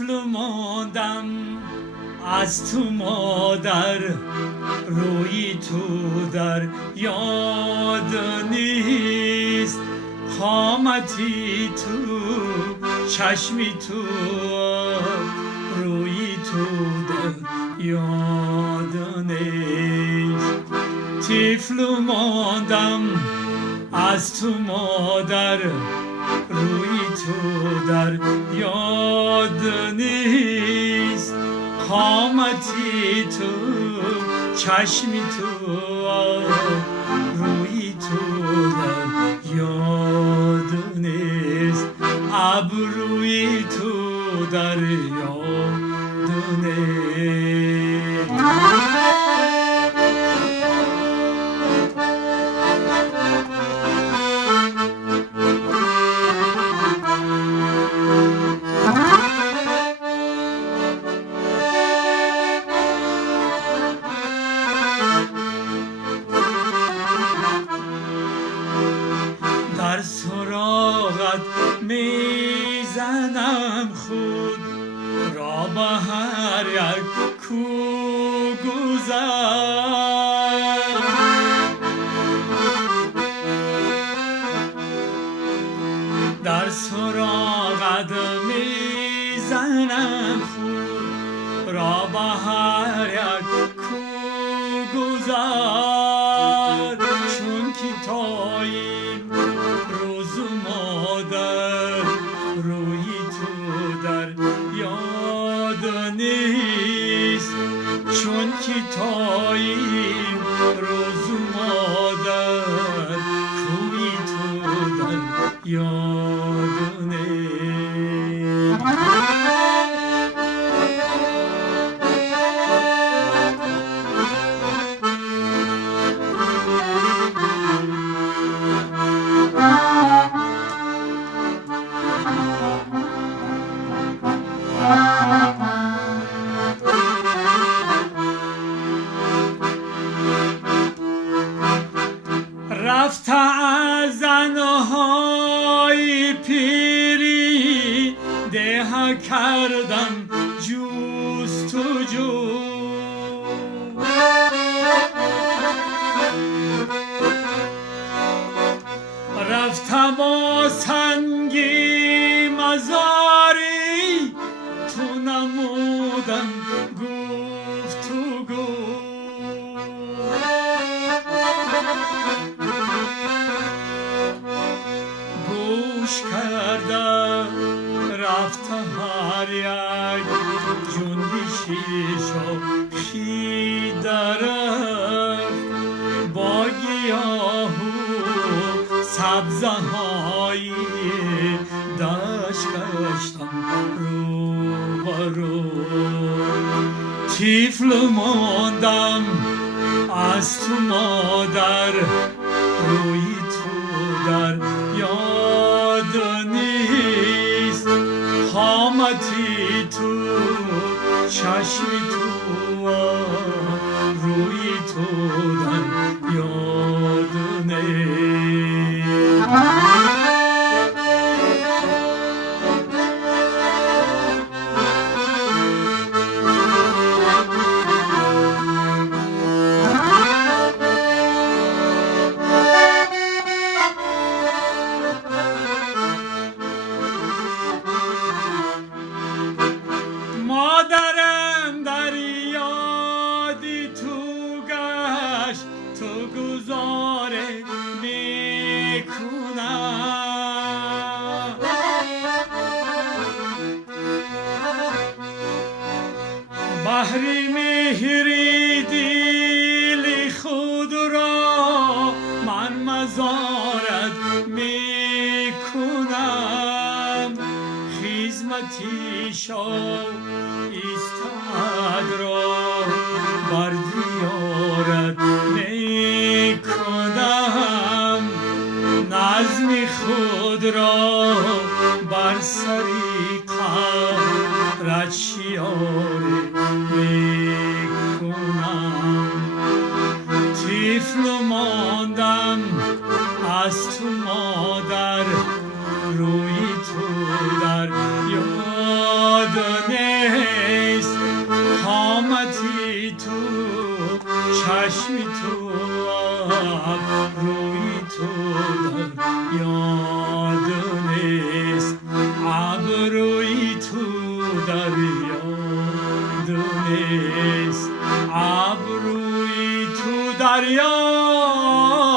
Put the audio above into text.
طفل ماندم از تو مادر، روی تو در یاد نیست، قامتی تو چشمی تو روی تو در یاد نیست. طفل ماندم از تو مادر، روی تو در یاد نیست، قامتی تو چشمی تو روی تو در یاد نیست، ابروی تو در یاد نیست. در سراغت میزنم خود را به هر یک کوگذر، در سراغت میزنم خود را به هر یک کوگذر، چون که تاییم روز مادر، روی تو در یاد نیست، چون که تاییم روز مادر، روی تو در یاد نیست. رفته از زنهای پیری، ده کردم جستجو، رفته با سنگی مزاری، تو نمودم گفتگو، گوش کرده رفته هر یک جنبشی شوخی درخت، با گیاه و سبزه های دشت گشتم رو به رو. طفل ماندم از تو مادر، روی تو در یاد نیست، قامتی تو چشمی تو روی تو در یاد نیست. مادرم در یادی تو گشت، تو گذاره میکنم، بحری مهری دل خود را من مزارت میکنم، خدمتی شو ایستاد را بر دیارت میکنم، نظم خود را بر سری قبرت شیاره میکنم. طفل ماندم از تو مادر، روی تو در یاد چشمی تو ابروی تو در یاد نیست ابروی تو در یاد نیست ابروی تو در یاد